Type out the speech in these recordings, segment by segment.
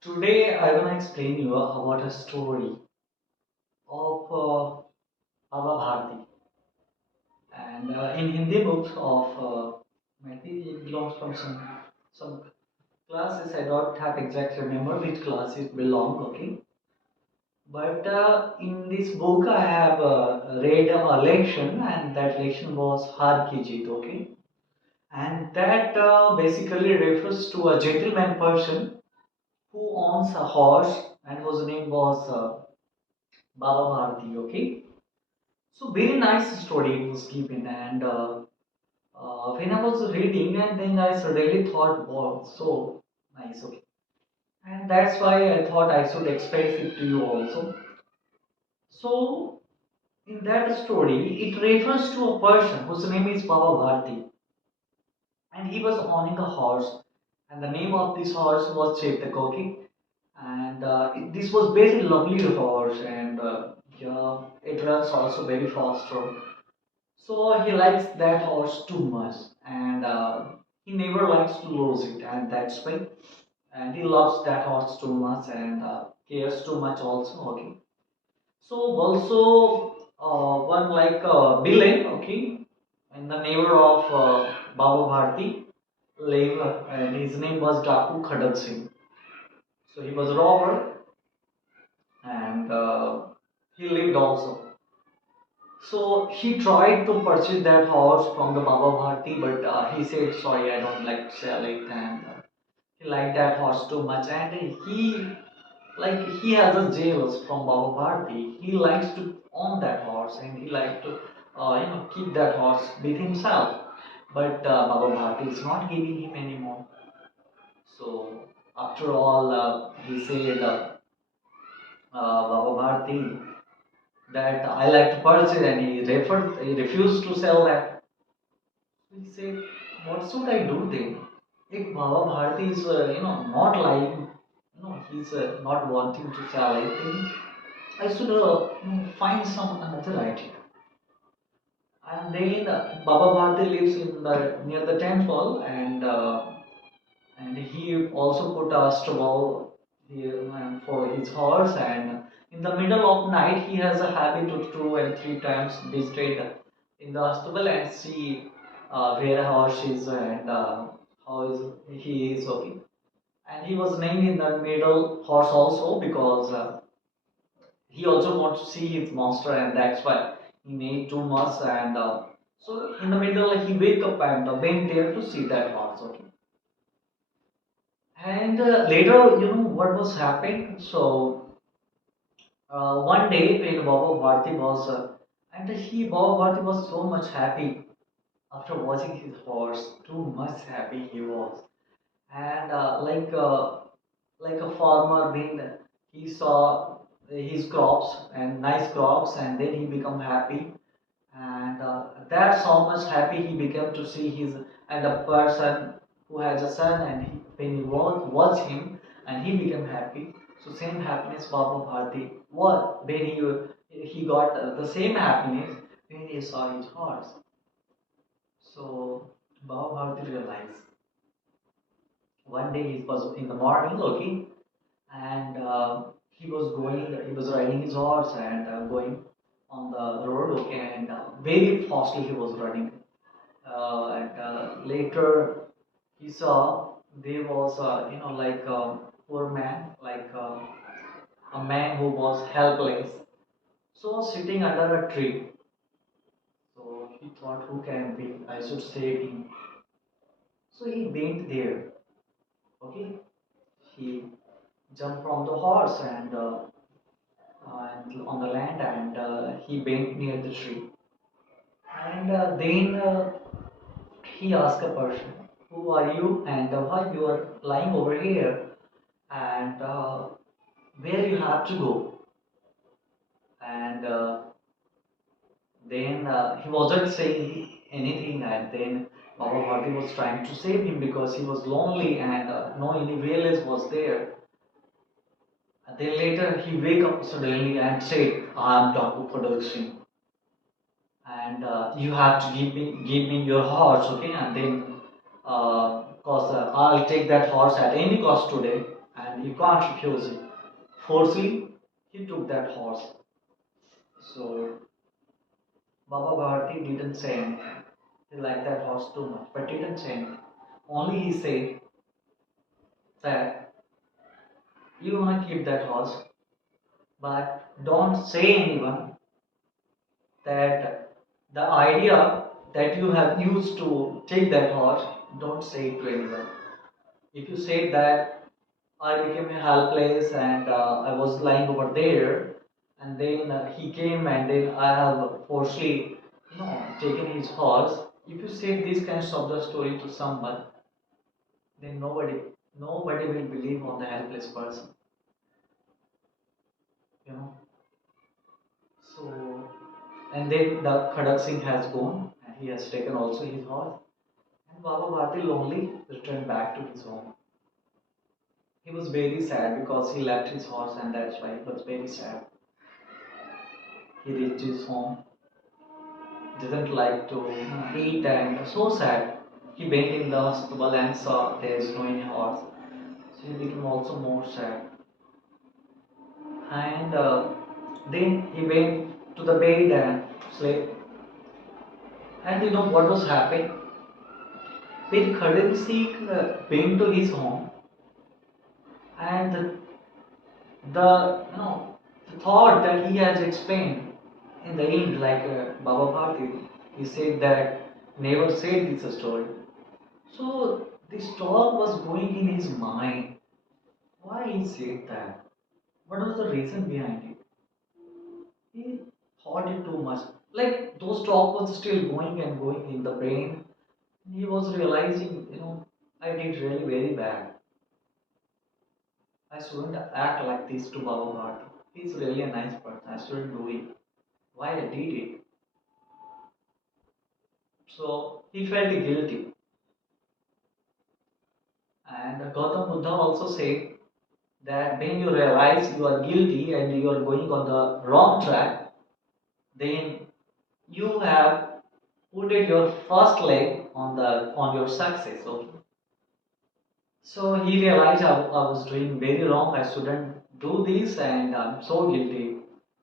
Today I will explain you about a story of Baba Bharti, and in Hindi books of maybe it belongs from some classes. I don't have exactly remember which class it belong. Okay, but in this book I have read a lection, and that lection was Har Ki Jeet. Okay, and that basically refers to a gentleman person who owns a horse and whose name was Baba Bharti. Okay. So very nice story it was given, and when I was reading, and then I suddenly thought, wow, so nice, okay, and that's why I thought I should express it to you also. So in that story, it refers to a person whose name is Baba Bharti, and he was owning a horse, and the name of this horse was Chetak, okay, and this was very lovely horse, and yeah, it runs also very fast. So he likes that horse too much, and he never likes to lose it, and that's why. And he loves that horse too much and cares too much also. Okay. So also one like Bilen, okay, and the neighbor of Baba Bharti, live, and his name was Daku Khadak Singh. So he was a robber, and he lived also. So he tried to purchase that horse from the Baba Bharti, but he said, "Sorry, I don't like to sell it." And he liked that horse too much, and he has a jealous from Baba Bharti. He likes to own that horse, and he likes to keep that horse with himself. But Baba Bharti is not giving him anymore. So after all, he said, Baba Bharti, that I like to purchase, and he refused to sell that. He said, "What should I do then? If Baba Bharati is, not lying, he's not wanting to sell, I think I should, find some another idea." And then Baba Bharati lives in the near the temple, and he also put a stable here for his horse. And in the middle of night, he has a habit of 2 and 3 times visit in the stable and see where horse is, and how is he is, okay. And he was named in the middle horse also because he also wants to see his master, and that's why he made too much. And so in the middle, he wake up and went there to see that horse, okay. And later, what was happening? So one day when Baba Bharti was, Baba Bharti was so much happy after watching his horse. Too much happy he was, and like a farmer when he saw his crops and nice crops, and then he become happy, and that's how much happy he became to see his, and a person who has a son, and when he watch him, and he became happy. So same happiness Baba Bharti what when he got the same happiness when he saw his horse. So Baba Bharti realized one day he was in the morning, okay, and he was riding his horse and going on the road, okay, and very fastly he was running. And later he saw there was like a poor man, like a man who was helpless, so sitting under a tree. So he thought, who can be, I should save him. So he went there, okay. He jumped from the horse and on the land, and he went near the tree. And then he asked a person, "Who are you, and why you are lying over here, and where you have to go?" And then he wasn't saying anything, and then Baba Bharti was trying to save him because he was lonely, and no any village was there. And then later he wake up suddenly and said, "I am Daku Khadak Singh, and you have to give me your horse, okay, and then cause I'll take that horse at any cost today, and you can't refuse it. Forcefully, he took that horse. So Baba Bharti didn't say anything. He liked that horse too much, but didn't say anything. Only he said that you wanna keep that horse, but don't say anyone that the idea that you have used to take that horse, don't say it to anyone. If you say that I became helpless and I was lying over there, and then he came and then I have forcefully, taken his horse. If you say this kinds of the story to someone, then nobody will believe on the helpless person. You know. So and then the Khadak Singh has gone and he has taken also his horse. And Baba Bharti lonely returned back to his home. He was very sad because he left his horse and that's why he was very sad. He reached his home, didn't like to eat and so sad. He went in the hospital and saw there is no any horse. So he became also more sad. And then he went to the bed and slept. And you know what was happening? When Khadan Singh went to his home, and the thought that he has explained in the end, like Baba Bharti, he said that never said this story. So this talk was going in his mind. Why he said that? What was the reason behind it? He thought it too much. Like those talk was still going and going in the brain. He was realizing, I did really very bad. I shouldn't act like this to Baba Bharti. He's really a nice person. I shouldn't do it. Why I did it? So he felt guilty. And Gautam Buddha also said that when you realize you are guilty and you are going on the wrong track, then you have put it your first leg on your success. Okay. So he realized I was doing very wrong. I shouldn't do this, and I'm so guilty.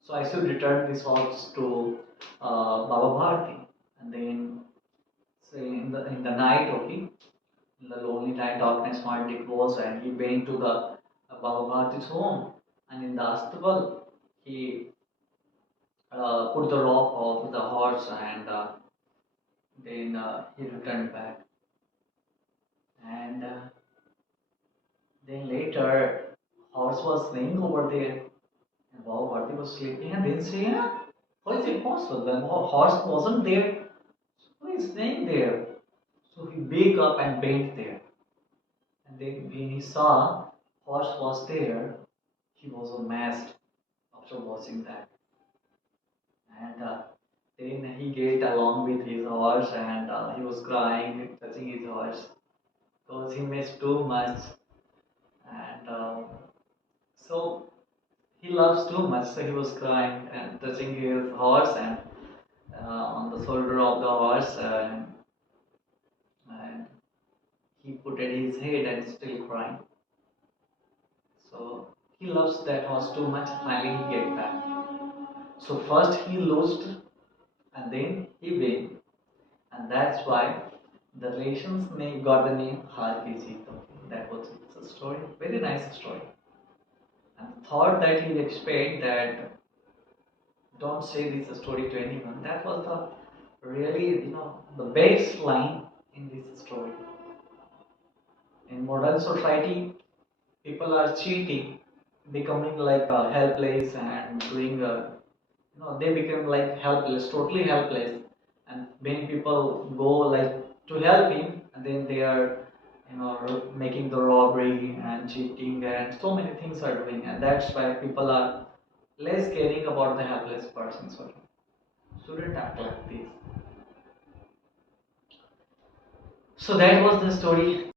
So I should return this horse to Baba Bharti, and then say in the night, okay, in the lonely night, darkness night it was, and he went to the Baba Bharti's home, and in the Astapal, he put the rope of the horse, and then he returned back, and then later, horse was laying over there. And Baba Bharti was sleeping and then saying, how is it possible? The horse wasn't there. Who is staying there? So he wake up and went there. And then when he saw horse was there, he was amazed after watching that. And then he get along with his horse and he was crying, touching his horse because he missed too much. And so he loves too much, so he was crying and touching his horse and on the shoulder of the horse, and he put at his head and still crying. So he loves that horse too much. Finally, he get back. So first he lost, and then he win, and that's why the relation's name got the name Har Ki Jeet. Okay, that was it's a story, very nice story. And the thought that he explained that don't say this story to anyone. That was the really, the baseline in this story. In modern society, people are cheating, becoming like helpless and doing, they become like helpless, totally helpless. And many people go like to help him, and then they are, making the robbery and cheating, and so many things are doing, and that's why people are less caring about the helpless persons. Okay? Shouldn't act like this. So that was the story.